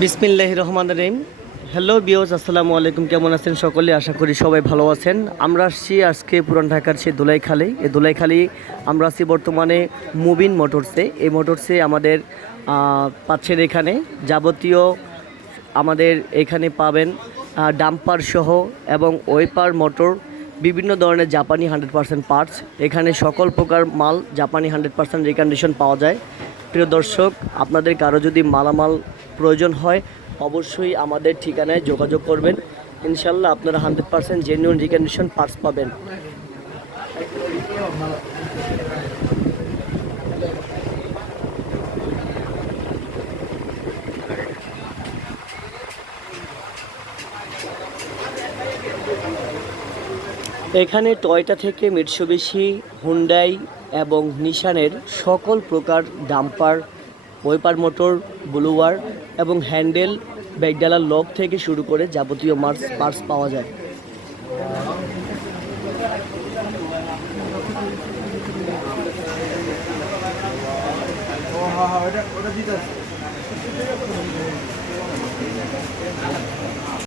বিসমিল্লাহির রহমানির রহিম। হ্যালো বিয়স, আসসালামু আলাইকুম। কেমন আছেন সকলে? আশা করি সবাই ভালো আছেন। আমরা আসছি আজকে পুরান ঢাকার সেই দোলাইখালী। এই দোলাইখালী আমরা আছি বর্তমানে মুবিন মোটরসে। এই মোটরসে আমাদের পাচ্ছেন এখানে যাবতীয় আমাদের এখানে পাবেন ডাম্পার সহ এবং ওয়েপার মোটর, বিভিন্ন ধরনের জাপানি 100% পার্টস। এখানে সকল প্রকার মাল জাপানি 100% রিকন্ডিশন পাওয়া যায়। প্রিয় দর্শক, আপনাদের কারো যদি মালামাল প্রয়োজন হয় অবশ্যই আমাদের ঠিকানায় যোগাযোগ করবেন। ইনশাল্লাহ আপনারা 100% জেনুইন রিকন্ডিশন পার্টস পাবেন। এখানে টয়োটা থেকে মিৎসুবিশি, হুন্ডাই এবং নিশানের সকল প্রকার ডাম্পার, ওয়েপার মোটর, ব্লুয়ার এবং হ্যান্ডেল, ব্যাগডালার লক থেকে শুরু করে যাবতীয় পার্টস পাওয়া যায়।